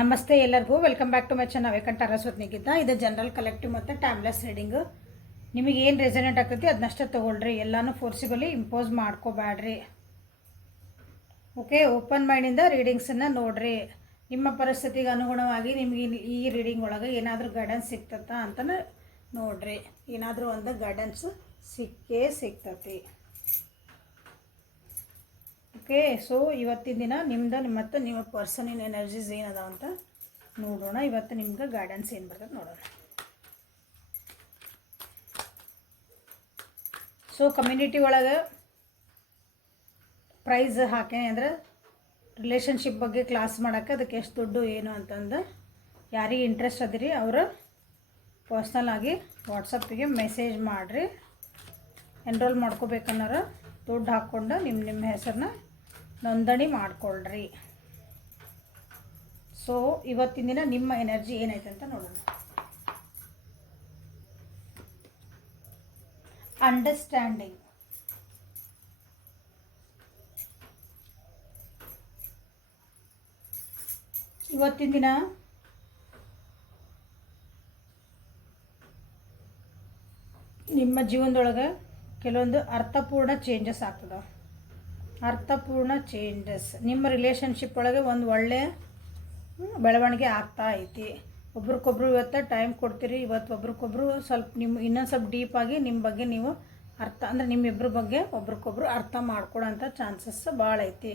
ನಮಸ್ತೆ ಎಲ್ಲರಿಗೂ welcome back to my channel ವೇಕಂಠ ಅರಸ್ವತ್ನಿಗಿದ್ದ ಇದು ಜನರಲ್ ಕಲೆಕ್ಟಿವ್ ಮತ್ತು ಟೈಮ್ಲೆಸ್ ರೀಡಿಂಗು. ನಿಮಗೆ ಏನು ರೆಸನೇಟ್ ಆಗ್ತೈತಿ ಅದನ್ನಷ್ಟೇ ತೊಗೊಳ್ರಿ, ಎಲ್ಲನೂ ಫೋರ್ಸಿಬಲಿ ಇಂಪೋಸ್ ಮಾಡ್ಕೋಬೇಡ್ರಿ. ಓಕೆ, ಓಪನ್ ಮೈಂಡಿಂದ ರೀಡಿಂಗ್ಸನ್ನು ನೋಡಿರಿ. ನಿಮ್ಮ ಪರಿಸ್ಥಿತಿಗೆ ಅನುಗುಣವಾಗಿ ನಿಮಗೆ ಈ ರೀಡಿಂಗ್ ಒಳಗೆ ಏನಾದರೂ ಗೈಡೆನ್ಸ್ ಸಿಗ್ತತ್ತಾ ಅಂತಲೇ ನೋಡಿರಿ. ಏನಾದರೂ ಒಂದು ಗೈಡೆನ್ಸ್ ಸಿಕ್ಕೇ ಸಿಗ್ತತಿ. ಓಕೆ, ಸೊ ಇವತ್ತಿನ ದಿನ ನಿಮ್ಮದು ಮತ್ತು ನಿಮ್ಮ ಪರ್ಸನಿನ ಎನರ್ಜೀಸ್ ಏನದಾವ ಅಂತ ನೋಡೋಣ. ಇವತ್ತು ನಿಮ್ಗೆ ಗೈಡೆನ್ಸ್ ಏನು ಬರ್ತದೆ ನೋಡೋಣ. ಸೊ ಕಮ್ಯುನಿಟಿ ಒಳಗೆ ಪ್ರೈಸ್ ಹಾಕೇನೆ ಅಂದರೆ ರಿಲೇಷನ್ಶಿಪ್ ಬಗ್ಗೆ ಕ್ಲಾಸ್ ಮಾಡೋಕ್ಕೆ ಅದಕ್ಕೆ ಎಷ್ಟು ದುಡ್ಡು ಏನು ಅಂತಂದು ಯಾರಿಗೆ ಇಂಟ್ರೆಸ್ಟ್ ಅದಿರಿ ಅವರು ಪರ್ಸ್ನಲ್ ಆಗಿ ವಾಟ್ಸಪ್ಪಿಗೆ ಮೆಸೇಜ್ ಮಾಡಿರಿ. ಎನ್ರೋಲ್ ಮಾಡ್ಕೋಬೇಕನ್ನೋರು ದುಡ್ಡು ಹಾಕ್ಕೊಂಡು ನಿಮ್ಮ ಹೆಸರನ್ನ ನೋಂದಣಿ ಮಾಡ್ಕೊಳ್ರಿ. ಸೊ ಇವತ್ತಿನ ದಿನ ನಿಮ್ಮ ಎನರ್ಜಿ ಏನೈತೆ ಅಂತ ನೋಡೋಣ. ಅಂಡರ್ಸ್ಟ್ಯಾಂಡಿಂಗ್. ಇವತ್ತಿನ ದಿನ ನಿಮ್ಮ ಜೀವನದೊಳಗೆ ಕೆಲವೊಂದು ಅರ್ಥಪೂರ್ಣ ಚೇಂಜಸ್ ಆಗ್ತದೆ. ಅರ್ಥಪೂರ್ಣ ಚೇಂಜಸ್ ನಿಮ್ಮ ರಿಲೇಷನ್ಶಿಪ್ ಒಳಗೆ ಒಂದು ಒಳ್ಳೆಯ ಬೆಳವಣಿಗೆ ಆಗ್ತಾ ಐತಿ. ಒಬ್ರಿಗೊಬ್ರು ಇವತ್ತು ಟೈಮ್ ಕೊಡ್ತೀರಿ. ಇವತ್ತು ಒಬ್ರಿಗೊಬ್ರು ಸ್ವಲ್ಪ ಇನ್ನೊಂದು ಸ್ವಲ್ಪ ಡೀಪಾಗಿ ನಿಮ್ಮ ಬಗ್ಗೆ ನೀವು ಅಂದರೆ ನಿಮ್ಮಿಬ್ಬರ ಬಗ್ಗೆ ಒಬ್ರಿಗೊಬ್ರು ಅರ್ಥ ಮಾಡ್ಕೊಳ್ಳೋಂಥ ಚಾನ್ಸಸ್ ಭಾಳ ಐತಿ.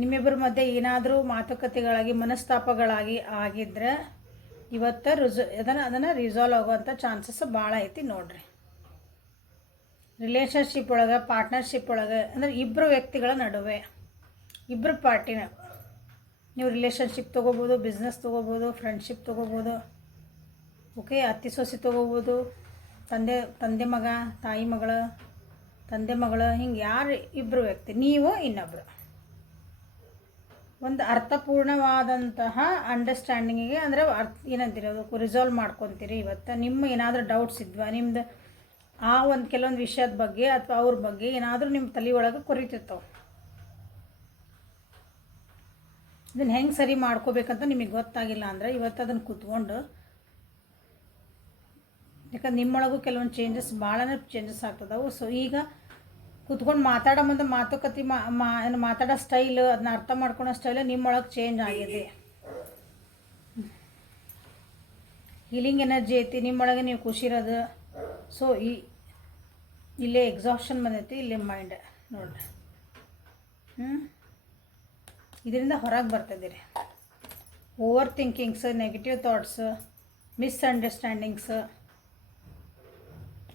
ನಿಮ್ಮಿಬ್ಬರ ಮಧ್ಯೆ ಏನಾದರೂ ಮಾತುಕತೆಗಳಾಗಿ ಮನಸ್ತಾಪಗಳಾಗಿ ಆಗಿದ್ದರೆ ಇವತ್ತು ಅದನ್ನು ರಿಸಾಲ್ವ್ ಆಗುವಂಥ ಚಾನ್ಸಸ್ ಭಾಳ ಐತಿ ನೋಡಿರಿ. ರಿಲೇಷನ್ಶಿಪ್ ಒಳಗೆ ಪಾರ್ಟ್ನರ್ಶಿಪ್ ಒಳಗೆ ಅಂದರೆ ಇಬ್ಬರು ವ್ಯಕ್ತಿಗಳ ನಡುವೆ ಇಬ್ಬರು ಪಾರ್ಟಿನ ನೀವು ರಿಲೇಷನ್ಶಿಪ್ ತೊಗೋಬೋದು, ಬಿಸ್ನೆಸ್ ತೊಗೋಬೋದು, ಫ್ರೆಂಡ್ಶಿಪ್ ತೊಗೋಬೋದು. ಓಕೆ, ಅತ್ತಿ ಸೊಸೆ ತೊಗೋಬೋದು, ತಂದೆ ಮಗ, ತಾಯಿ ಮಗಳು, ತಂದೆ ಮಗಳು, ಹಿಂಗೆ ಯಾರು ಇಬ್ಬರು ವ್ಯಕ್ತಿ ನೀವು ಇನ್ನೊಬ್ಬರು ಒಂದು ಅರ್ಥಪೂರ್ಣವಾದಂತಹ ಅಂಡರ್ಸ್ಟ್ಯಾಂಡಿಂಗಿಗೆ ಅಂದರೆ ಏನಂತೀರಿ ಅದಕ್ಕೆ ರಿಸಾಲ್ವ್ ಮಾಡ್ಕೊತೀರಿ. ಇವತ್ತು ನಿಮ್ಮ ಏನಾದರೂ ಡೌಟ್ಸ್ ಇದ್ವಾ ನಿಮ್ದು ಆ ಒಂದು ಕೆಲವೊಂದು ವಿಷಯದ ಬಗ್ಗೆ ಅಥವಾ ಅವ್ರ ಬಗ್ಗೆ ಏನಾದರೂ ನಿಮ್ಮ ತಲೆ ಒಳಗೆ ಕೊರಿತಿರ್ತಾವೆ. ಇದನ್ನು ಹೆಂಗೆ ಸರಿ ಮಾಡ್ಕೋಬೇಕಂತ ನಿಮಗೆ ಗೊತ್ತಾಗಿಲ್ಲ ಅಂದರೆ ಇವತ್ತು ಅದನ್ನು ಕೂತ್ಕೊಂಡು, ಯಾಕಂದ್ರೆ ನಿಮ್ಮೊಳಗೂ ಕೆಲವೊಂದು ಚೇಂಜಸ್ ಭಾಳನೇ ಚೇಂಜಸ್ ಆಗ್ತದವು. ಸೊ ಈಗ ಕೂತ್ಕೊಂಡು ಮಾತಾಡೋ ಮುಂದೆ ಮಾತುಕತೆ ಮಾತಾಡೋ ಸ್ಟೈಲ್, ಅದನ್ನ ಅರ್ಥ ಮಾಡ್ಕೊಳೋ ಸ್ಟೈಲ್ ನಿಮ್ಮೊಳಗೆ ಚೇಂಜ್ ಆಗಿದೆ. ಹೀಲಿಂಗ್ ಎನರ್ಜಿ ಐತಿ ನಿಮ್ಮೊಳಗೆ, ನೀವು ಖುಷಿರೋದು. ಸೊ ಇಲ್ಲೇ ಎಕ್ಸಾಷನ್ ಬಂದೈತಿ, ಇಲ್ಲೇ ಮೈಂಡ್ ನೋಡ್ರಿ. ಇದರಿಂದ ಹೊರಗೆ ಬರ್ತಿದ್ದೀರಿ. Over thinkings, negative thoughts, misunderstandings,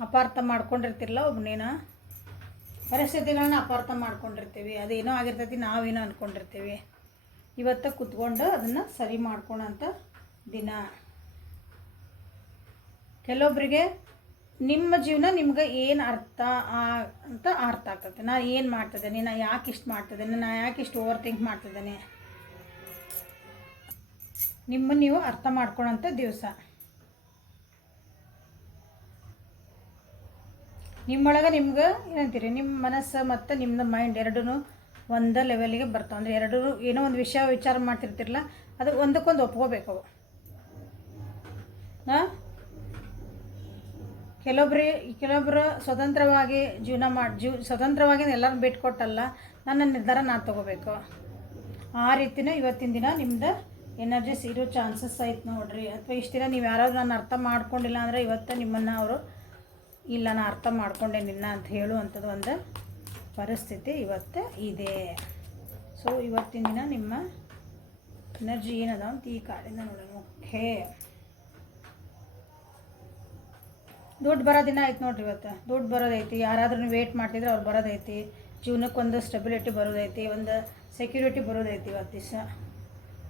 ಅಪಾರ್ಥ ಮಾಡ್ಕೊಂಡಿರ್ತಿರಲ್ಲ ಒಬ್ಬನೇನ ಪರಿಸ್ಥಿತಿಗಳನ್ನ ಅಪಾರ್ಥ ಮಾಡ್ಕೊಂಡಿರ್ತೀವಿ. ಅದೇನೋ ಆಗಿರ್ತೈತಿ, ನಾವೇನೋ ಅಂದ್ಕೊಂಡಿರ್ತೀವಿ. ಇವತ್ತು ಕೂತ್ಕೊಂಡು ಅದನ್ನು ಸರಿ ಮಾಡ್ಕೊಳೋಂಥ ದಿನ. ಕೆಲವೊಬ್ಬರಿಗೆ ನಿಮ್ಮ ಜೀವನ ನಿಮ್ಗೆ ಏನು ಅರ್ಥ ಅಂತ ಅರ್ಥ ಆಗ್ತದೆ. ನಾನು ಏನು ಮಾಡ್ತಿದ್ದೇನೆ, ನಾನು ಯಾಕೆ ಇಷ್ಟು ಮಾಡ್ತಿದ್ದೇನೆ, ನಾನು ಯಾಕೆ ಇಷ್ಟು ಓವರ್ ಥಿಂಕ್ ಮಾಡ್ತಿದ್ದೇನೆ, ನಿಮ್ಮನ್ನು ನೀವು ಅರ್ಥ ಮಾಡ್ಕೊಳ್ಳೋಂಥ ದಿವಸ. ನಿಮ್ಮೊಳಗೆ ನಿಮ್ಗೆ ಏನಂತೀರಿ, ನಿಮ್ಮ ಮನಸ್ಸು ಮತ್ತು ನಿಮ್ಮ ಮೈಂಡ್ ಎರಡೂ ಒಂದು ಲೆವೆಲಿಗೆ ಬರ್ತಾವೆ. ಅಂದರೆ ಎರಡೂ ಏನೋ ಒಂದು ವಿಚಾರ ಮಾಡ್ತಿರ್ತಿರಲ್ಲ, ಅದು ಒಂದಕ್ಕೊಂದು ಒಪ್ಕೋಬೇಕು. ಕೆಲವೊಬ್ಬರು ಸ್ವತಂತ್ರವಾಗಿ ಸ್ವತಂತ್ರವಾಗಿ ಎಲ್ಲರನ್ನ ಬಿಟ್ಕೊಟ್ಟಲ್ಲ, ನನ್ನ ನಿರ್ಧಾರ ನಾನು ತೊಗೋಬೇಕು. ಆ ರೀತಿಯೂ ಇವತ್ತಿನ ದಿನ ನಿಮ್ದು ಎನರ್ಜಿಸ್ ಇರೋ ಚಾನ್ಸಸ್ ಐತೆ ನೋಡ್ರಿ. ಅಥವಾ ಇಷ್ಟು ದಿನ ನೀವು ಯಾರಾದ್ರೂ ನಾನು ಅರ್ಥ ಮಾಡ್ಕೊಂಡಿಲ್ಲ ಅಂದರೆ ಇವತ್ತು ನಿಮ್ಮನ್ನು ಅವರು ಇಲ್ಲ ನಾನು ಅರ್ಥ ಮಾಡ್ಕೊಂಡೆ ನಿನ್ನ ಅಂತ ಹೇಳುವಂಥದ್ದು ಒಂದು ಪರಿಸ್ಥಿತಿ ಇವತ್ತು ಇದೆ. ಸೊ ಇವತ್ತಿನ ದಿನ ನಿಮ್ಮ ಎನರ್ಜಿ ಏನದ ಅಂತ ಈ ಕಾರ್ಡಿಂದ ನೋಡೋಣ. ಓಕೆ, ದುಡ್ಡು ಬರೋ ದಿನ ಆಯ್ತು ನೋಡ್ರಿ. ಇವತ್ತು ದುಡ್ಡು ಬರೋದೈತಿ. ಯಾರಾದ್ರೂ ನೀವು ವೇಟ್ ಮಾಡ್ತಿದ್ರೆ ಅವ್ರು ಬರೋದೈತಿ. ಜೀವನಕ್ಕೊಂದು ಸ್ಟೆಬಿಲಿಟಿ ಬರೋದೈತಿ, ಒಂದು ಸೆಕ್ಯೂರಿಟಿ ಬರೋದೈತಿ. ಇವತ್ತು ದಿವಸ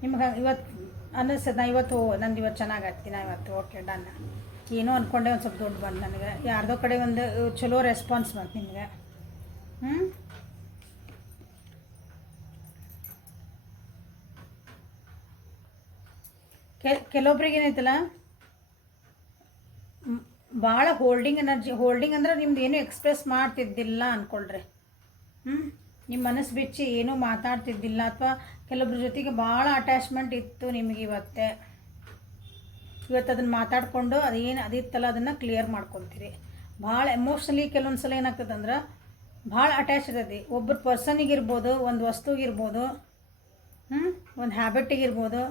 ನಿಮ್ಗೆ ಇವತ್ತು ಅನ್ನಿಸ್ತದೆ, ನಾ ಇವತ್ತು ನಂದು ಇವತ್ತು ಚೆನ್ನಾಗಿ ಆಗ್ತೀನಿ, ನಾ ಇವತ್ತು ಓಕೆ ಡನ್ ಏನೋ ಅಂದ್ಕೊಂಡೆ. ಒಂದು ಸ್ವಲ್ಪ ದುಡ್ಡು ಬಂದು ನನಗೆ ಯಾರ್ದೋ ಕಡೆ ಒಂದು ಚಲೋ ರೆಸ್ಪಾನ್ಸ್ ಬಂತು ನಿಮಗೆ. ಕೆಲವೊಬ್ರಿಗೆ ಏನೈತಲ್ಲ ಭಾಳ ಹೋಲ್ಡಿಂಗ್ ಎನರ್ಜಿ. ಹೋಲ್ಡಿಂಗ್ ಅಂದ್ರೆ ನಿಮ್ದು ಏನೂ ಎಕ್ಸ್ಪ್ರೆಸ್ ಮಾಡ್ತಿದ್ದಿಲ್ಲ ಅಂದ್ಕೊಳ್ರಿ. ನಿಮ್ಮ ಮನಸ್ಸು ಬಿಚ್ಚಿ ಏನೂ ಮಾತಾಡ್ತಿದ್ದಿಲ್ಲ, ಅಥವಾ ಕೆಲವೊಬ್ರ ಜೊತೆಗೆ ಭಾಳ ಅಟ್ಯಾಚ್ಮೆಂಟ್ ಇತ್ತು ನಿಮಗೆ ಇವತ್ತು ಅದನ್ನು ಮಾತಾಡಿಕೊಂಡು ಅದಿತ್ತಲ್ಲ ಅದನ್ನು ಕ್ಲಿಯರ್ ಮಾಡ್ಕೊತೀರಿ. ಭಾಳ ಎಮೋಷ್ನಲಿ ಕೆಲವೊಂದು ಸಲ ಏನಾಗ್ತದೆ ಅಂದ್ರೆ ಭಾಳ ಅಟ್ಯಾಚ್ ಇರ್ತೈತಿ. ಒಬ್ಬರು ಪರ್ಸನಿಗಿರ್ಬೋದು, ಒಂದು ವಸ್ತುಗಿರ್ಬೋದು, ಒಂದು ಹ್ಯಾಬಿಟಿಗಿರ್ಬೋದು.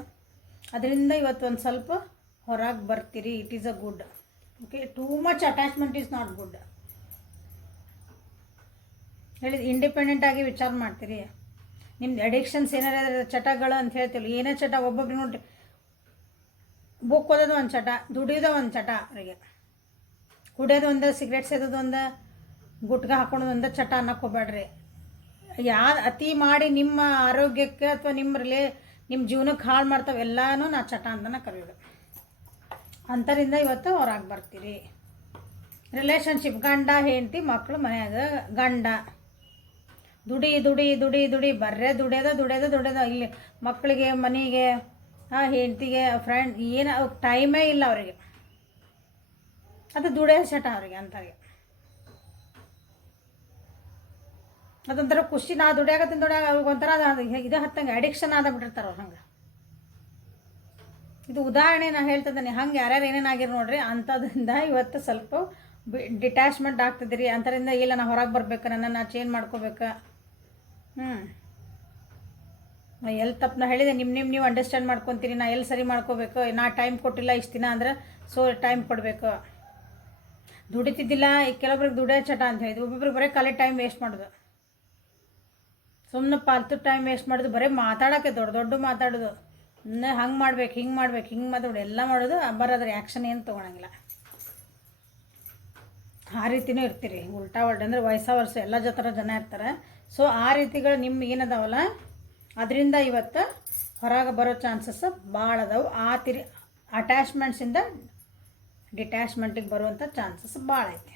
ಅದರಿಂದ ಇವತ್ತು ಒಂದು ಸ್ವಲ್ಪ ಹೊರಗೆ ಬರ್ತೀರಿ. It is a good. Okay, too much attachment is not good. ಹೇಳಿದ ಇಂಡಿಪೆಂಡೆಂಟಾಗಿ ವಿಚಾರ ಮಾಡ್ತೀರಿ. ನಿಮ್ದು ಅಡಿಕ್ಷನ್ಸ್ ಏನಾರ ಚಟಗಳು ಅಂತ ಹೇಳ್ತೀವಿ. ಏನೇ ಚಟ, ಒಬ್ಬೊಬ್ರಿಗೆ ನೋಡ್ರಿ, ಬುಕ್ ಓದೋದು ಒಂದು ಚಟ, ದುಡಿಯೋದು ಒಂದು ಚಟ ಅವರಿಗೆ. ಕುಡಿಯೋದು ಒಂದು, ಸಿಗರೇಟ್ ಸೇದೋದು ಒಂದು, ಗುಟ್ಕ ಹಾಕೊಳೋದು ಒಂದು ಚಟ ಅನ್ನಕ್ಕೆ ಹೋಗ್ಬೇಡ್ರಿ. ಅತಿ ಮಾಡಿ ನಿಮ್ಮ ಆರೋಗ್ಯಕ್ಕೆ ಅಥವಾ ನಿಮ್ಮ ಜೀವನಕ್ಕೆ ಹಾಳು ಮಾಡ್ತಾವೆ ಎಲ್ಲನೂ ನಾ ಚಟ ಅಂತಲೇ ಕರೆಯೋದು. ಅಂಥರಿಂದ ಇವತ್ತು ಹೊರಗೆ ಬರ್ತೀರಿ. ರಿಲೇಷನ್ಶಿಪ್, ಗಂಡ ಹೆಂಡತಿ ಮಕ್ಕಳು, ಮನೆಯಾಗ ಗಂಡ ದುಡಿ ದುಡಿ ದುಡಿ ದುಡಿ ಬರ್ರೆ ದುಡಿಯೋದ ಇಲ್ಲಿ ಮಕ್ಕಳಿಗೆ, ಮನೆಗೆ, ಹೆಂಡತಿಗೆ, ಫ್ರೆಂಡ್ ಏನು ಟೈಮೇ ಇಲ್ಲ ಅವರಿಗೆ. ಅದು ದುಡಿಯೋ ಚಟ ಅವರಿಗೆ. ಅಂಥವ್ರಿಗೆ ಅದೊಂಥರ ಖುಷಿ. ನಾ ದುಡಿಯಾಗತ್ತೀನಿ ಅವ್ರಿಗೆ ಒಂಥರ ಇದು ಹತ್ತಂಗೆ ಅಡಿಕ್ಷನ್ ಆದಬಿಟ್ಟಿರ್ತಾರೆ ಅವ್ರು. ಹಂಗೆ ಇದು ಉದಾಹರಣೆ ನಾನು ಹೇಳ್ತಿದ್ದೀನಿ. ಹಂಗೆ ಯಾರ್ಯಾರು ಏನೇನಾಗಿರು ನೋಡ್ರಿ. ಅಂಥದ್ರಿಂದ ಇವತ್ತು ಸ್ವಲ್ಪ ಡಿಟ್ಯಾಚ್ಮೆಂಟ್ ಆಗ್ತಿದ್ದೀರಿ. ಅಂಥದ್ರಿಂದ ಇಲ್ಲ ನಾ ಹೊರಗೆ ಬರ್ಬೇಕು, ನಾ ಚೇಂಜ್ ಮಾಡ್ಕೋಬೇಕು. ನಾ ಎಲ್ಲಿ ತಪ್ಪು ನಾ ಹೇಳಿದೆ, ನೀವು ಅಂಡರ್ಸ್ಟ್ಯಾಂಡ್ ಮಾಡ್ಕೊತೀರಿ. ನಾ ಎಲ್ಲಿ ಸರಿ ಮಾಡ್ಕೋಬೇಕು, ನಾ ಟೈಮ್ ಕೊಟ್ಟಿಲ್ಲ ಇಷ್ಟು ದಿನ ಅಂದ್ರೆ, ಸೊ ಟೈಮ್ ಕೊಡಬೇಕು. ದುಡಿತಿದ್ದಿಲ್ಲ, ಈಗ ಕೆಲವೊಬ್ರಿಗೆ ದುಡಿಯೋ ಚಟ ಅಂತ ಹೇಳಿದ್ವಿ. ಒಬ್ಬೊಬ್ರಿಗೆ ಬರೀ ಖಾಲಿ ಟೈಮ್ ವೇಸ್ಟ್ ಮಾಡೋದು, ಸುಮ್ಮನೆ ಪಾಲ್ತು ಟೈಮ್ ವೇಸ್ಟ್ ಮಾಡೋದು, ಬರೀ ಮಾತಾಡೋಕ್ಕೆ ದೊಡ್ಡ ಮಾತಾಡೋದು. ಹಂಗೆ ಮಾಡ್ಬೇಕು, ಹಿಂಗೆ ಮಾಡ್ಬೇಕು, ಹಿಂಗೆ ಮಾತಾಡೋದು ಎಲ್ಲ ಮಾಡೋದು. ಬರೋದ್ರ ಆ್ಯಕ್ಷನ್ ಏನು ತೊಗೊಳಂಗಿಲ್ಲ. ಆ ರೀತಿಯೂ ಇರ್ತೀರಿ. ಉಲ್ಟಾ ಅಂದರೆ ವರ್ಷ ಎಲ್ಲ ಜನ ಇರ್ತಾರೆ. ಸೊ ಆ ರೀತಿಗಳು ನಿಮ್ಮ ಏನದಾವಲ್ಲ, ಅದರಿಂದ ಇವತ್ತು ಹೊರಗೆ ಬರೋ ಚಾನ್ಸಸ್ ಭಾಳ ಅದಾವೆ. ಅಟ್ಯಾಚ್ಮೆಂಟ್ಸಿಂದ ಡಿಟ್ಯಾಚ್ಮೆಂಟಿಗೆ ಬರುವಂಥ ಚಾನ್ಸಸ್ ಭಾಳ ಐತೆ.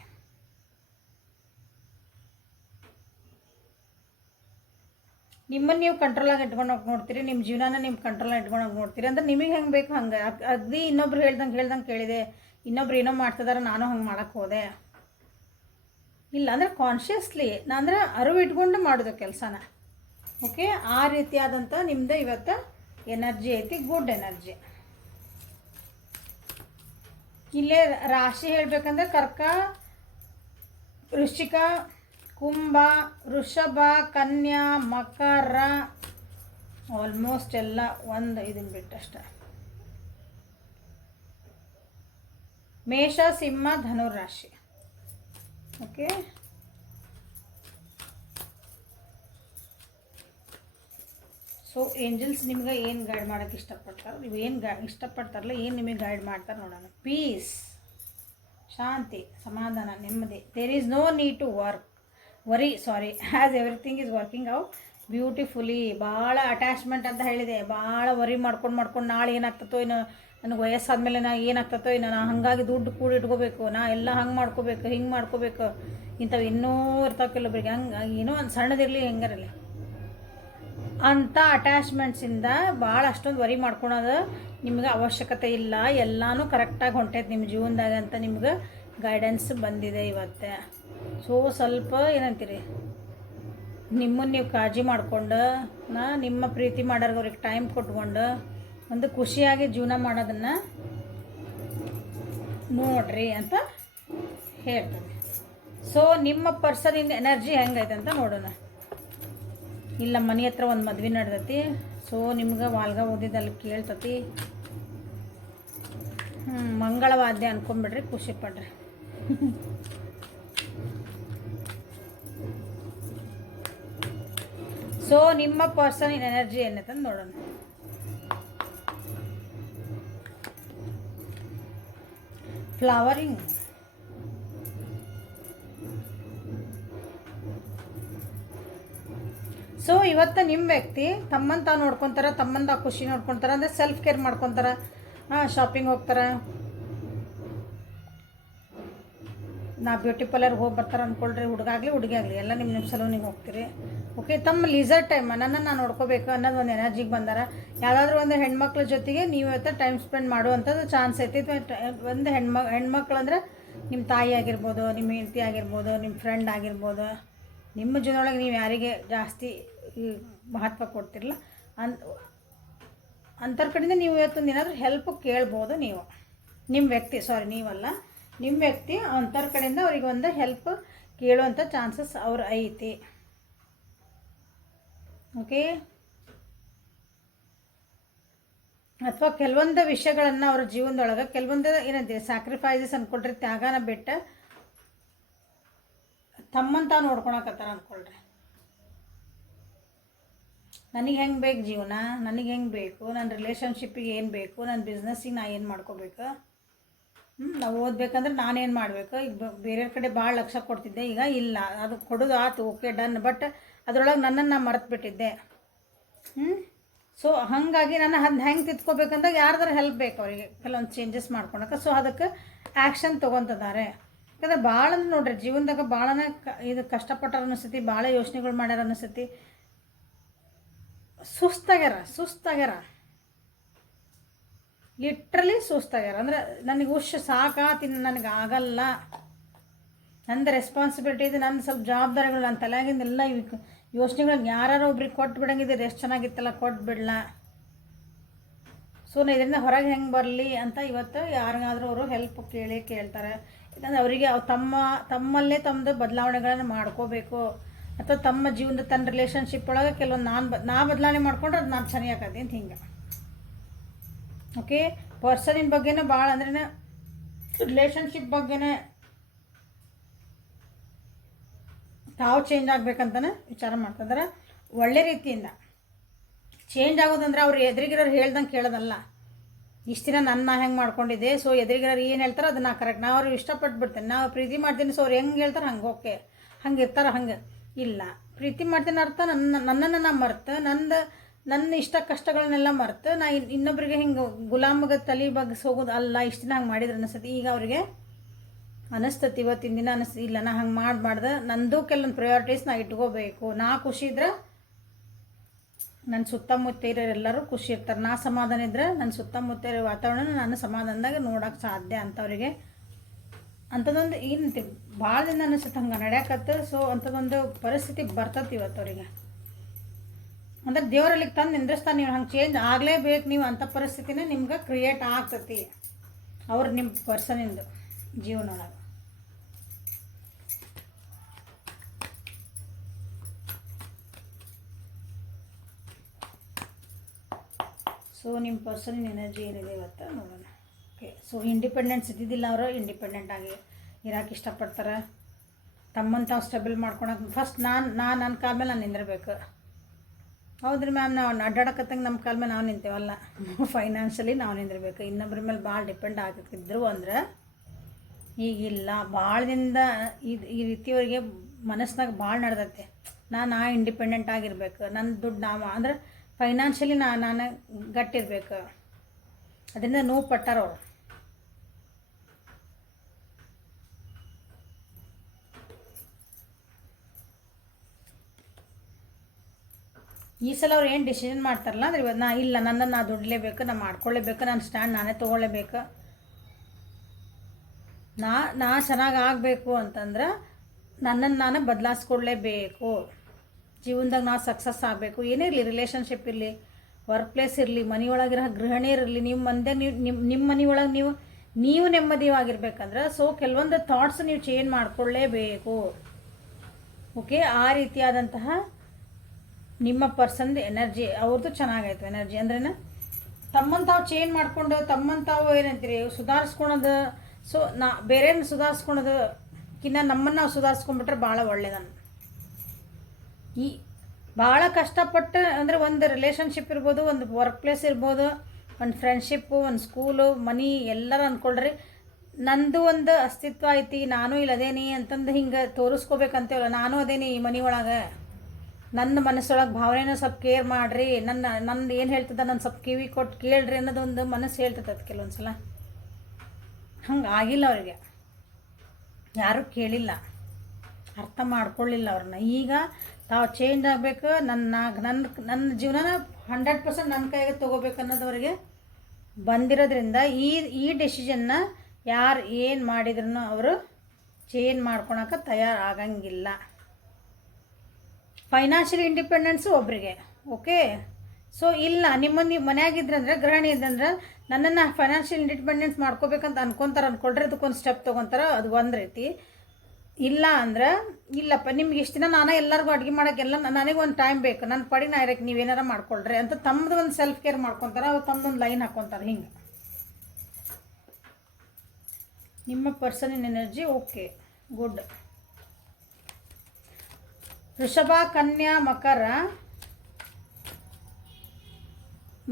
ನಿಮ್ಮನ್ನು ನೀವು ಕಂಟ್ರೋಲಾಗಿ ಇಟ್ಕೊಂಡೋಗಿ ನೋಡ್ತೀರಿ. ನಿಮ್ಮ ಜೀವನನ ನಿಮ್ಮ ಕಂಟ್ರೋಲಾಗಿ ಇಟ್ಕೊಂಡೋಗಿ ನೋಡ್ತೀರಿ. ಅಂದ್ರೆ ನಿಮಗೆ ಹೆಂಗೆ ಬೇಕು ಹಂಗೆ. ಅಗದಿ ಇನ್ನೊಬ್ರು ಹೇಳ್ದಂಗೆ ಕೇಳಿದೆ, ಇನ್ನೊಬ್ರು ಏನೋ ಮಾಡ್ತಿದಾರೆ, ನಾನು ಹಂಗೆ ಮಾಡೋಕ್ಕೆ ಹೋದೆ ಇಲ್ಲ. ಅಂದರೆ ಕಾನ್ಷಿಯಸ್ಲಿ ಅಂದರೆ ಅರಿವು ಇಟ್ಕೊಂಡು ಮಾಡೋದು ಕೆಲಸನ. ಓಕೆ, ಆ ರೀತಿಯಾದಂಥ ನಿಮ್ಮದು ಇವತ್ತು ಎನರ್ಜಿ ಐತಿ, ಗುಡ್ ಎನರ್ಜಿ. ಇಲ್ಲೇ ರಾಶಿ ಹೇಳಬೇಕಂದ್ರೆ ಕರ್ಕ, ವೃಶ್ಚಿಕ, ಕುಂಭ, ವೃಷಭ, ಕನ್ಯಾ, ಮಕರ, ಆಲ್ಮೋಸ್ಟ್ ಎಲ್ಲ ಒಂದು ಇದನ್ನು ಬಿಟ್ಟಷ್ಟೆ. ಮೇಷ, ಸಿಂಹ, ಧನುರಾಶಿ. ಓಕೆ, ಸೊ ಏಂಜಲ್ಸ್ ನಿಮ್ಗೆ ಏನು ಗೈಡ್ ಮಾಡೋಕ್ಕೆ ಇಷ್ಟಪಡ್ತಾರೆ, ನೀವು ಏನು ಇಷ್ಟಪಡ್ತಾರಲ್ಲ, ಏನು ನಿಮಗೆ ಗೈಡ್ ಮಾಡ್ತಾರೆ ನೋಡೋಣ. ಪೀಸ್, ಶಾಂತಿ, ಸಮಾಧಾನ, ನೆಮ್ಮದಿ. There is no need to as everything is working out beautifully. ಭಾಳ ಅಟ್ಯಾಚ್ಮೆಂಟ್ ಅಂತ ಹೇಳಿದೆ. ಭಾಳ ವರಿ ಮಾಡ್ಕೊಂಡು ನಾಳೆ ಏನಾಗ್ತತೋ ಇನ್ನು, ನನಗೆ ವಯಸ್ಸಾದ್ಮೇಲೆ ನಾ ಏನಾಗ್ತತೋ ಇನ್ನು, ನಾ ಹಾಗಾಗಿ ದುಡ್ಡು ಕೂಡಿಟ್ಕೋಬೇಕು, ನಾ ಎಲ್ಲ ಹಂಗೆ ಮಾಡ್ಕೋಬೇಕು, ಹಿಂಗೆ ಮಾಡ್ಕೋಬೇಕು, ಇಂಥವು ಇನ್ನೂ ಇರ್ತಾವೆ ಕೆಲವೊಬ್ಬರಿಗೆ. ಹಂಗೆ ಏನೋ ಒಂದು ಸಣ್ಣದಿರಲಿ ಹೆಂಗಾರಲ್ಲಿ ಅಂಥ ಅಟ್ಯಾಚ್ಮೆಂಟ್ಸಿಂದ ಭಾಳ ಅಷ್ಟೊಂದು ವರಿ ಮಾಡ್ಕೊಳೋದು ನಿಮ್ಗೆ ಅವಶ್ಯಕತೆ ಇಲ್ಲ. ಎಲ್ಲನೂ ಕರೆಕ್ಟಾಗಿ ಹೊಂಟೈತೆ ನಿಮ್ಮ ಜೀವನದಾಗ ಅಂತ ನಿಮ್ಗೆ ಗೈಡೆನ್ಸ್ ಬಂದಿದೆ ಇವತ್ತು. ಸೊ ಸ್ವಲ್ಪ ಏನಂತೀರಿ, ನಿಮ್ಮನ್ನು ನೀವು ಕಾಳಜಿ ಮಾಡಿಕೊಂಡು, ನಿಮ್ಮ ಪ್ರೀತಿ ಮಾಡೋರ್ಗೆ ಟೈಮ್ ಕೊಟ್ಕೊಂಡು ಒಂದು ಖುಷಿಯಾಗಿ ಜೀವನ ಮಾಡೋದನ್ನು ನೋಡ್ರಿ ಅಂತ ಹೇಳ್ತದೆ. ಸೊ ನಿಮ್ಮ ಪರ್ಸನಿಂದ ಎನರ್ಜಿ ಹೆಂಗೈತೆ ಅಂತ ನೋಡೋಣ. ಇಲ್ಲ ಮನೆ ಹತ್ರ ಒಂದು ಮದ್ವೆ ನಡೆದೈತಿ. ಸೊ ನಿಮ್ಗೆ ವಾಲ್ಗ ಓದಿದಲ್ಲಿ ಕೇಳ್ತತಿ. ಮಂಗಳವಾದ್ಯ ಅನ್ಕೊಂಬಿಡ್ರಿ, ಖುಷಿ ಪಡ್ರಿ. ಸೊ ನಿಮ್ಮ ಪರ್ಸನ್ ಎನರ್ಜಿ ಏನಂತ ನೋಡೋಣ. ಫ್ಲವರಿಂಗ್, ಸೊ ಇವತ್ತು ನಿಮ್ಮ ವ್ಯಕ್ತಿ ತಮ್ಮನ್ನು ತಾವು ನೋಡ್ಕೊತಾರೆ, ತಮ್ಮನ್ನು ತಾವು ಖುಷಿ ನೋಡ್ಕೊತಾರೆ. ಅಂದರೆ ಸೆಲ್ಫ್ ಕೇರ್ ಮಾಡ್ಕೊತಾರೆ. ಶಾಪಿಂಗ್ ಹೋಗ್ತಾರೆ, ನಾ ಬ್ಯೂಟಿ ಪಾರ್ಲರ್ಗೆ ಹೋಗಿ ಬರ್ತಾರೆ ಅಂದ್ಕೊಳ್ರಿ. ಹುಡುಗಾಗಲಿ ಹುಡುಗಿ ಆಗಲಿ ಎಲ್ಲ ನಿಮ್ಮ ಸಲೂನಿಗೆ ಹೋಗ್ತೀರಿ. ಓಕೆ, ತಮ್ಮ ಲೀಸರ್ ಟೈಮ್ ನನ್ನನ್ನು ನಾನು ನೋಡ್ಕೋಬೇಕು ಅನ್ನೋದು ಒಂದು ಎನರ್ಜಿಗೆ ಬಂದಾರ. ಯಾವುದಾದ್ರೂ ಒಂದು ಹೆಣ್ಮಕ್ಳ ಜೊತೆಗೆ ನೀವು ಇವತ್ತು ಟೈಮ್ ಸ್ಪೆಂಡ್ ಮಾಡುವಂಥದ್ದು ಚಾನ್ಸ್ ಐತಿ. ಒಂದು ಹೆಣ್ಮಕ್ಳು ಅಂದರೆ ನಿಮ್ಮ ತಾಯಿ ಆಗಿರ್ಬೋದು, ನಿಮ್ಮ ಹೆಂಡತಿ ಆಗಿರ್ಬೋದು, ನಿಮ್ಮ ಫ್ರೆಂಡ್ ಆಗಿರ್ಬೋದು, ನಿಮ್ಮ ಜೀವನದೊಳಗೆ ನೀವು ಯಾರಿಗೆ ಜಾಸ್ತಿ ಮಹತ್ವ ಕೊಡ್ತಿರಲ್ಲ ಅಂಥವ್ರ ಕಡೆಯಿಂದ ನೀವು ಇವತ್ತೊಂದು ಏನಾದರೂ ಹೆಲ್ಪ್ ಕೇಳ್ಬೋದು. ನೀವು ನಿಮ್ಮ ವ್ಯಕ್ತಿ ನೀವಲ್ಲ, ನಿಮ್ಮ ವ್ಯಕ್ತಿ ಅಂಥವ್ರ ಕಡೆಯಿಂದ ಅವ್ರಿಗೆ ಒಂದು ಹೆಲ್ಪ್ ಕೇಳುವಂಥ ಚಾನ್ಸಸ್ ಐತಿ. ಓಕೆ, ಅಥವಾ ಕೆಲವೊಂದು ವಿಷಯಗಳನ್ನು ಅವ್ರ ಜೀವನದೊಳಗೆ ಕೆಲವೊಂದು ಏನಂತೀವಿ ಸ್ಯಾಕ್ರಿಫೈಸಸ್ ಅಂದ್ಕೊಳ್ರಿ, ತ್ಯಾಗನ ಬಿಟ್ಟ ತಮ್ಮಂತ ನೋಡ್ಕೊಳಕತ್ತಾರ ಅಂದ್ಕೊಳ್ರಿ. ನನಗೆ ಹೆಂಗೆ ಬೇಕು ಜೀವನ, ನನಗೆ ಹೆಂಗೆ ಬೇಕು, ನನ್ನ ರಿಲೇಷನ್ಶಿಪ್ಪಿಗೆ ಏನು ಬೇಕು, ನನ್ನ ಬಿಸ್ನೆಸ್ಸಿಗೆ ನಾ ಏನು ಮಾಡ್ಕೋಬೇಕು, ನಾವು ಓದಬೇಕಂದ್ರೆ ನಾನೇನು ಮಾಡಬೇಕು. ಈಗ ಬೇರೆಯವ್ರ ಕಡೆ ಭಾಳ ಲಕ್ಷ ಕೊಡ್ತಿದ್ದೆ, ಈಗ ಇಲ್ಲ, ಅದು ಕೊಡೋದು ಆಯ್ತು, ಓಕೆ ಡನ್, ಬಟ್ ಅದರೊಳಗೆ ನನ್ನನ್ನು ಮರೆತು ಬಿಟ್ಟಿದ್ದೆ. ಸೊ ಹಾಗಾಗಿ ನಾನು ಅದನ್ನ ಹೆಂಗೆ ತಿದ್ಕೋಬೇಕಂದಾಗ ಯಾರ್ದಾರು ಹೆಲ್ಪ್ ಬೇಕು ಅವರಿಗೆ ಕೆಲವೊಂದು ಚೇಂಜಸ್ ಮಾಡ್ಕೊಳಕ್ಕೆ. ಸೊ ಅದಕ್ಕೆ ಆ್ಯಕ್ಷನ್ ತೊಗೊತಿದ್ದಾರೆ. ಯಾಕಂದ್ರೆ ಭಾಳ ನೋಡ್ರಿ ಜೀವನದಾಗ ಭಾಳನೇ ಇದು ಕಷ್ಟಪಟ್ಟಾರ ಅನಿಸ್ತೈತಿ, ಭಾಳ ಯೋಚನೆಗಳು ಮಾಡ್ಯಾರ ಅನಿಸ್ತೈತಿ, ಸುಸ್ತಾಗ್ಯಾರ ಲಿಟ್ರಲಿ ಸುಸ್ತಾಗ್ಯಾರ. ಅಂದ್ರೆ ನನಗೆ ಸಾಕಾತಿನ, ನನಗೆ ಆಗಲ್ಲ, ನಂದು ರೆಸ್ಪಾನ್ಸಿಬಿಲಿಟಿ ಇದೆ, ನನ್ನ ಸ್ವಲ್ಪ ಜವಾಬ್ದಾರಿಗಳು, ನನ್ನ ತಲೆಯಾಗಿಂದೆಲ್ಲ ಯೋಚನೆಗಳಿಗೆ ಯಾರು ಒಬ್ರಿಗೆ ಕೊಟ್ಟು ಬಿಡಂಗಿದ್ರೆ ಎಷ್ಟು ಚೆನ್ನಾಗಿತ್ತಲ್ಲ, ಕೊಟ್ಟು ಬಿಡಲ. ಸೊ ನಾನು ಇದರಿಂದ ಹೊರಗೆ ಹೆಂಗೆ ಬರಲಿ ಅಂತ ಇವತ್ತು ಯಾರಿಗಾದರೂ ಅವರು ಹೆಲ್ಪ್ ಕೇಳ್ತಾರೆ. ಯಾಕಂದರೆ ಅವರಿಗೆ ತಮ್ಮಲ್ಲೇ ತಮ್ಮದು ಬದಲಾವಣೆಗಳನ್ನು ಮಾಡ್ಕೋಬೇಕು, ಅಥವಾ ತಮ್ಮ ಜೀವನದ ತನ್ನ ರಿಲೇಷನ್ಶಿಪ್ ಒಳಗೆ ಕೆಲವೊಂದು ನಾ ಬದಲಾವಣೆ ಮಾಡ್ಕೊಂಡ್ರೆ ಅದು ನಾನು ಚೆನ್ನಾಗತ್ತೆ ಅಂತ ಹಿಂಗೆ. ಓಕೆ, ಪರ್ಸನಿನ ಬಗ್ಗೆನೇ ಭಾಳ ಅಂದ್ರೆ ರಿಲೇಷನ್ಶಿಪ್ ಬಗ್ಗೆನೇ ತಾವು ಚೇಂಜ್ ಆಗ್ಬೇಕಂತಲೇ ವಿಚಾರ ಮಾಡ್ತಿದ್ದಾರೆ. ಒಳ್ಳೆ ರೀತಿಯಿಂದ ಚೇಂಜ್ ಆಗೋದಂದ್ರೆ ಅವ್ರು ಎದುರಿಗಿರೋರು ಹೇಳ್ದಂಗೆ ಕೇಳೋದಲ್ಲ. ಇಷ್ಟು ದಿನ ನನ್ನ ಹೆಂಗೆ ಮಾಡ್ಕೊಂಡಿದ್ದೆ, ಸೊ ಎದುರಿಗಿರೋರು ಏನು ಹೇಳ್ತಾರೆ ಅದನ್ನು ಕರೆಕ್ಟ್, ನಾವು ಅವ್ರಿಗೆ ಇಷ್ಟಪಟ್ಟು ಬಿಡ್ತೇನೆ, ನಾವು ಪ್ರೀತಿ ಮಾಡ್ತೀನಿ, ಸೊ ಅವ್ರು ಹೆಂಗೆ ಹೇಳ್ತಾರೆ ಹಂಗೆ ಓಕೆ, ಹಂಗೆ ಇರ್ತಾರೆ. ಹಂಗೆ ಇಲ್ಲ, ಪ್ರೀತಿ ಮಾಡ್ತೀನಿ ಅರ್ಥ ನನ್ನನ್ನು ನಾ ಮರ್ತು, ನನ್ನ ಇಷ್ಟ ಕಷ್ಟಗಳನ್ನೆಲ್ಲ ಮರ್ತು ನಾ ಇನ್ನೊಬ್ರಿಗೆ ಹಿಂಗೆ ಗುಲಾಮಗೆ ತಲೆ ಬಗ್ಗಿಸಿ ಹೋಗೋದು ಅಲ್ಲ. ಇಷ್ಟು ದಿನ ಹಂಗೆ ಮಾಡಿದ್ರೆ ಅನಿಸ್ತತಿ, ಈಗ ಅವರಿಗೆ ಅನಿಸ್ತತಿ, ಇವತ್ತಿನ ದಿನ ಇಲ್ಲ ನಾ ಹಂಗೆ ಮಾಡ್ದೆ, ನಂದು ಕೆಲವೊಂದು ಪ್ರಯಾರಿಟೀಸ್ ನಾ ಇಟ್ಕೋಬೇಕು. ನಾ ಖುಷಿ ಇದ್ರೆ ನನ್ನ ಸುತ್ತಮುತ್ತ ಇರೋರೆಲ್ಲರೂ ಖುಷಿ ಇರ್ತಾರೆ, ನಾ ಸಮಾಧಾನ ಇದ್ದರೆ ನನ್ನ ಸುತ್ತಮುತ್ತ ಇರೋ ವಾತಾವರಣ ನಾನು ಸಮಾಧಾನದಾಗ ನೋಡೋಕೆ ಸಾಧ್ಯ ಅಂಥವ್ರಿಗೆ. ಅಂಥದ್ದೊಂದು ಏನಂತ ಭಾಳ ದಿನ ಅನಿಸುತ್ತೆ ಹಂಗೆ ನಡೆಯಕತ್ತೆ. ಸೊ ಅಂಥದ್ದೊಂದು ಪರಿಸ್ಥಿತಿ ಬರ್ತತಿ ಇವತ್ತು ಅವರಿಗೆ. ಅಂದ್ರೆ ದೇವರಲ್ಲಿ ತಂದು ನಿಂದ್ರಿಸ್ತಾನೆ. ನೀವು ಹಂಗೆ ಚೇಂಜ್ ಆಗಲೇಬೇಕು, ನೀವು ಅಂಥ ಪರಿಸ್ಥಿತಿನೇ ನಿಮ್ಗೆ ಕ್ರಿಯೇಟ್ ಆಗ್ತತಿ ಅವ್ರು ನಿಮ್ಮ ಪರ್ಸನಿಂದು ಜೀವನೊಳಗೆ. ಸೊ ನಿಮ್ಮ ಪರ್ಸನಿನ ಎನರ್ಜಿ ಏನಿದೆ ಇವತ್ತು ನೋಡೋಣ. ಓಕೆ, ಸೊ ಇಂಡಿಪೆಂಡೆನ್ಸ್ ಇದ್ದಿದ್ದಿಲ್ಲ, ಅವರು ಇಂಡಿಪೆಂಡೆಂಟ್ ಆಗಿ ಇರೋಕೆ ಇಷ್ಟಪಡ್ತಾರೆ. ತಮ್ಮನ್ನು ತಾವು ಸ್ಟೆಬಲ್ ಮಾಡ್ಕೊಳಕ್ಕೆ ಫಸ್ಟ್ ನನ್ನ ಕಾಲ ಮೇಲೆ ನಾನು ನಿಂದಿರಬೇಕು. ಹೌದ್ರಿ ಮ್ಯಾಮ್, ನಾವು ಅಡ್ಡಾಡಕತ್ತಂಗೆ ನಮ್ಮ ಕಾಲ ಮೇಲೆ ನಾವು ನಿಂತೇವಲ್ಲ, ಫೈನಾನ್ಷಿಯಲಿ ನಾವು ನಿಂದಿರಬೇಕು. ಇನ್ನೊಬ್ಬರ ಮೇಲೆ ಭಾಳ ಡಿಪೆಂಡ್ ಆಗಿದ್ರು ಅಂದ್ರೆ ಈಗಿಲ್ಲ. ಭಾಳದಿಂದ ಈ ರೀತಿಯವರಿಗೆ ಮನಸ್ಸಿನಾಗ ಭಾಳ ನಡೆದತ್ತೆ, ನಾನು ಇಂಡಿಪೆಂಡೆಂಟ್ ಆಗಿರ್ಬೇಕು, ನನ್ನ ದುಡ್ಡು ಅಂದರೆ ಫೈನಾನ್ಷಿಯಲಿ ನಾನು ಗಟ್ಟಿರ್ಬೇಕು. ಅದರಿಂದ ನೋವು ಪಟ್ಟಾರವ್ರು. ಈ ಸಲ ಅವ್ರು ಏನು ಡಿಸಿಷನ್ ಮಾಡ್ತಾರಲ್ಲ ಅಂದ್ರೆ ಇವತ್ತು ನನ್ನನ್ನು ದುಡ್ಲೇಬೇಕು, ನಾ ಮಾಡ್ಕೊಳ್ಳೇಬೇಕು, ನನ್ನ ಸ್ಟ್ಯಾಂಡ್ ನಾನೇ ತೊಗೊಳ್ಳೇಬೇಕು, ನಾ ಚೆನ್ನಾಗಿ ಆಗಬೇಕು ಅಂತಂದ್ರೆ ನನ್ನನ್ನು ನಾನು ಬದಲಾಯಿಸ್ಕೊಡ್ಲೇಬೇಕು. ಜೀವನದಾಗ ನಾವು ಸಕ್ಸಸ್ ಆಗಬೇಕು. ಏನೇ ಇರಲಿ, ರಿಲೇಷನ್ಶಿಪ್ ಇರಲಿ, ವರ್ಕ್ ಪ್ಲೇಸ್ ಇರಲಿ, ಮನೆಯೊಳಗಿರೋ ಗೃಹಿಣಿಯರಿರಲಿ, ನಿಮ್ಮ ಮಂದೆ ನಿಮ್ಮ ಮನೆಯೊಳಗೆ ನೀವು ನೆಮ್ಮದಿಯಾಗಿರ್ಬೇಕಂದ್ರೆ ಸೊ ಕೆಲವೊಂದು ಥಾಟ್ಸ್ ನೀವು ಚೇಂಜ್ ಮಾಡ್ಕೊಳ್ಳೇಬೇಕು. ಓಕೆ, ಆ ರೀತಿಯಾದಂತಹ ನಿಮ್ಮ ಪರ್ಸನ್ದು ಎನರ್ಜಿ ಅವ್ರದ್ದು ಚೆನ್ನಾಗಾಯ್ತು. ಎನರ್ಜಿ ಅಂದ್ರೇನ ತಮ್ಮನ್ನು ತಾವು ಚೇಂಜ್ ಮಾಡಿಕೊಂಡು ತಮ್ಮನ್ನು ತಾವು ಏನಂತೀರಿ ಸುಧಾರಿಸ್ಕೊಳೋದು. ಸೊ ಬೇರೆಯವ್ರನ್ನ ಸುಧಾರಿಸ್ಕೊಳೋದಕ್ಕಿಂತ ನಮ್ಮನ್ನು ನಾವು ಸುಧಾರಿಸ್ಕೊಂಡ್ಬಿಟ್ರೆ ಭಾಳ ಒಳ್ಳೆಯದನ್ನು. ಭಾಳ ಕಷ್ಟಪಟ್ಟು ಅಂದರೆ ಒಂದು ರಿಲೇಷನ್ಶಿಪ್ ಇರ್ಬೋದು, ಒಂದು ವರ್ಕ್ ಪ್ಲೇಸ್ ಇರ್ಬೋದು, ಒಂದು ಫ್ರೆಂಡ್ಶಿಪ್ಪು, ಒಂದು ಸ್ಕೂಲು, ಮನಿ ಎಲ್ಲರೂ ಅಂದ್ಕೊಳ್ರಿ ನಂದು ಒಂದು ಅಸ್ತಿತ್ವ ಐತಿ, ನಾನು ಇಲ್ಲಿ ಅದೇನಿ ಅಂತಂದು ಹಿಂಗೆ ತೋರಿಸ್ಕೋಬೇಕಂತೇವಲ್ಲ, ನಾನು ಅದೇನಿ ಈ ಮನೆ ಒಳಗೆ, ನನ್ನ ಮನಸ್ಸೊಳಗೆ ಭಾವನೆನ ಸ್ವಲ್ಪ ಕೇರ್ ಮಾಡಿರಿ, ನಂದು ಏನು ಹೇಳ್ತದ ನನ್ನ ಸ್ವಲ್ಪ ಕಿವಿ ಕೊಟ್ಟು ಕೇಳ್ರಿ ಅನ್ನೋದೊಂದು ಮನಸ್ಸು ಹೇಳ್ತದೆ ಕೆಲವೊಂದು ಸಲ. ಹಂಗೆ ಆಗಿಲ್ಲ ಅವರಿಗೆ, ಯಾರೂ ಕೇಳಿಲ್ಲ, ಅರ್ಥ ಮಾಡ್ಕೊಳ್ಳಿಲ್ಲ ಅವ್ರನ್ನ. ಈಗ ತಾವು ಚೇಂಜ್ ಆಗಬೇಕು, ನನ್ನ ಜೀವನನ 100% ನನ್ನ ಕೈಗೆ ತೊಗೋಬೇಕು ಅನ್ನೋದು ಅವರಿಗೆ ಬಂದಿರೋದ್ರಿಂದ ಈ ಡೆಸಿಷನ್ನ ಯಾರು ಏನು ಮಾಡಿದ್ರು ಅವರು ಚೇಂಜ್ ಮಾಡ್ಕೊಳಕ್ಕೆ ತಯಾರಾಗಂಗಿಲ್ಲ. ಫೈನಾನ್ಷಿಯಲ್ ಇಂಡಿಪೆಂಡೆನ್ಸು ಒಬ್ಬರಿಗೆ. ಓಕೆ, ಸೊ ಇಲ್ಲ ನೀವು ಮನೆಯಾಗಿದ್ರಂದ್ರೆ ಗೃಹಿಣಿ ಇದ್ದಂದ್ರೆ ನನ್ನನ್ನು ಫೈನಾನ್ಷಿಯಲ್ ಇಂಡಿಪೆಂಡೆನ್ಸ್ ಮಾಡ್ಕೋಬೇಕಂತ ಅನ್ಕೊಳ್ರಿ, ಅದಕ್ಕೊಂದು ಸ್ಟೆಪ್ ತೊಗೊತಾರೆ, ಅದು ಒಂದು ರೀತಿ. ಇಲ್ಲ ಅಂದ್ರೆ ಇಲ್ಲಪ್ಪ ನಿಮ್ಗೆ ಇಷ್ಟು ದಿನ ನಾನು ಎಲ್ಲರಿಗೂ ಅಡುಗೆ ಮಾಡೋಕ್ಕೆಲ್ಲ ನನಗೆ ಒಂದು ಟೈಮ್ ಬೇಕು, ನನ್ನ ಪಡಿ ನಾ ಇರೋಕ್ಕೆ ನೀವೇನಾರ ಮಾಡ್ಕೊಳ್ರಿ ಅಂತ ತಮ್ಮದು ಒಂದು ಸೆಲ್ಫ್ ಕೇರ್ ಮಾಡ್ಕೊತಾರೆ, ಅವ್ರು ತಮ್ಮದೊಂದು ಲೈನ್ ಹಾಕ್ಕೊತಾರೆ. ಹಿಂಗೆ ನಿಮ್ಮ ಪರ್ಸನಿನ ಎನರ್ಜಿ ಓಕೆ, ಗುಡ್. ವೃಷಭ, ಕನ್ಯಾ, ಮಕರ,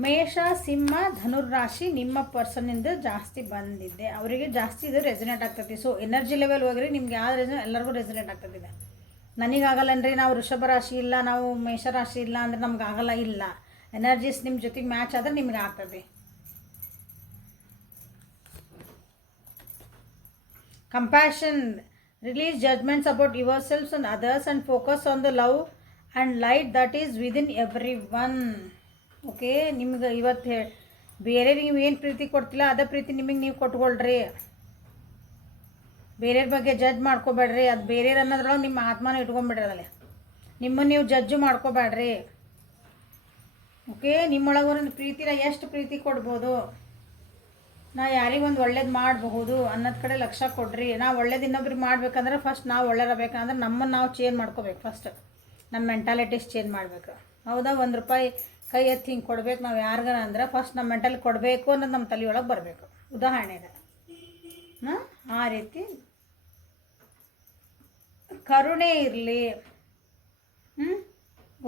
ಮೇಷ, ಸಿಂಹ, ಧನುರ್ರಾಶಿ ನಿಮ್ಮ ಪರ್ಸನ್ನಿಂದ ಜಾಸ್ತಿ ಬಂದಿದೆ, ಅವರಿಗೆ ಜಾಸ್ತಿ ಇದು ರೆಸನೇಟ್ ಆಗ್ತೈತಿ. ಸೊ ಎನರ್ಜಿ ಲೆವೆಲ್ ಹೋಗ್ರಿ, ನಿಮ್ಗೆ ಯಾವ ಎಲ್ಲರಿಗೂ ರೆಸನೇಟ್ ಆಗ್ತದೆ. ನನಗಾಗಲ್ಲನ್ರಿ, ನಾವು ವೃಷಭ ರಾಶಿ ಇಲ್ಲ, ನಾವು ಮೇಷರಾಶಿ ಇಲ್ಲ ಅಂದರೆ ನಮ್ಗೆ ಆಗಲ್ಲ, ಇಲ್ಲ. ಎನರ್ಜೀಸ್ ನಿಮ್ಮ ಜೊತೆಗೆ ಮ್ಯಾಚ್ ಆದರೆ ನಿಮ್ಗೆ ಆಗ್ತದೆ. Compassion, release judgements about your selves and others and focus on the love and light that is within every one. Okay, ನಿಮ್ಗೆ ಇವತ್ತು ಬೇರೆ ನೀವು ಏನು ಪ್ರೀತಿ ಕೊಡ್ತಿಲ್ಲ ಅದೇ ಪ್ರೀತಿ ನಿಮಗೆ ನೀವು ಕೊಟ್ಕೊಳ್ರಿ. ಬೇರೆಯವ್ರ ಬಗ್ಗೆ ಜಡ್ಜ್ ಮಾಡ್ಕೋಬೇಡ್ರಿ, ಅದು ಬೇರೆಯವ್ರು ಅನ್ನೋದ್ರೊಳಗೆ ನಿಮ್ಮ ಆತ್ಮನ ಇಟ್ಕೊಂಡ್ಬಿಡ್ರಿ, ಅದರಲ್ಲಿ ನಿಮ್ಮನ್ನು ನೀವು ಜಡ್ಜು ಮಾಡ್ಕೋಬೇಡ್ರಿ. ಓಕೆ, ನಿಮ್ಮೊಳಗೆ ಒಂದು ಪ್ರೀತಿನ ಎಷ್ಟು ಪ್ರೀತಿ ಕೊಡ್ಬೋದು, ನಾ ಯಾರಿಗೊಂದು ಒಳ್ಳೇದು ಮಾಡಬಹುದು ಅನ್ನೋದು ಕಡೆ ಲಕ್ಷ್ಯ ಕೊಡ್ರಿ. ನಾವು ಒಳ್ಳೇದು ಇನ್ನೊಬ್ರಿಗೆ ಮಾಡ್ಬೇಕಂದ್ರೆ ಫಸ್ಟ್ ನಾವು ಒಳ್ಳೆಯರಬೇಕಂದ್ರೆ ನಮ್ಮನ್ನು ನಾವು ಚೇಂಜ್ ಮಾಡ್ಕೋಬೇಕು. ಫಸ್ಟ್ ನಮ್ಮ ಮೆಂಟಾಲಿಟೀಸ್ ಚೇಂಜ್ ಮಾಡಬೇಕು. ಹೌದಾ, ₹1 ಕೈ ಎತ್ತಿ ಹಿಂಗೆ ಕೊಡ್ಬೇಕು ನಾವು ಯಾರಿಗಾರ ಅಂದ್ರೆ ಫಸ್ಟ್ ನಮ್ಮ ಮೆಂಟಲ್ ಕೊಡಬೇಕು ಅನ್ನೋದು ನಮ್ಮ ತಲೆಯೊಳಗೆ ಬರಬೇಕು. ಉದಾಹರಣೆಗೆ ಆ ರೀತಿ ಕರುಣೆ ಇರಲಿ,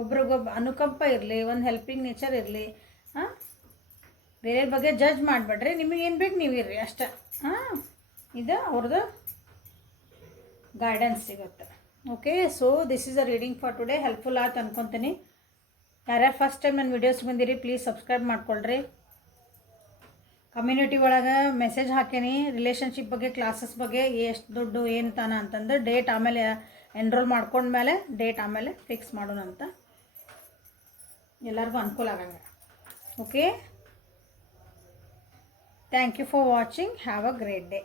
ಒಬ್ರಿಗೊಬ್ಬ ಅನುಕಂಪ ಇರಲಿ, ಒಂದು ಹೆಲ್ಪಿಂಗ್ ನೇಚರ್ ಇರಲಿ. ಬೇರೆಯವ್ರ ಬಗ್ಗೆ ಜಡ್ಜ್ ಮಾಡಿಬಿಡ್ರಿ, ನಿಮಗೇನು ಬೇಕು ನೀವು ಇರ್ರಿ ಅಷ್ಟೇ. ಇದು ಅವ್ರದ್ದು ಗೈಡೆನ್ಸ್ ಸಿಗುತ್ತೆ. Okay, so this is a reading for today. Helpful ಆಯ್ತು ಅನ್ಕೊತೀನಿ. ಯಾರ್ಯಾರು ಫಸ್ಟ್ ಟೈಮ್ ನನ್ನ ವೀಡಿಯೋಸ್ ಬಂದಿರಿ ಪ್ಲೀಸ್ ಸಬ್ಸ್ಕ್ರೈಬ್ ಮಾಡ್ಕೊಳ್ರಿ. ಕಮ್ಯುನಿಟಿ ಒಳಗೆ ಮೆಸೇಜ್ ಹಾಕೀನಿ ರಿಲೇಷನ್ಶಿಪ್ ಬಗ್ಗೆ, ಕ್ಲಾಸಸ್ ಬಗ್ಗೆ, ಎಷ್ಟು ದುಡ್ಡು ಏನು ತಾನ ಅಂತಂದು ಡೇಟ್ ಆಮೇಲೆ ಎನ್ರೋಲ್ ಮಾಡ್ಕೊಂಡ್ಮೇಲೆ ಡೇಟ್ ಆಮೇಲೆ ಫಿಕ್ಸ್ ಮಾಡೋಣ ಅಂತ, ಎಲ್ಲರಿಗೂ ಅನುಕೂಲ ಆಗಂಗೆ. Okay, thank you for watching. Have a great day.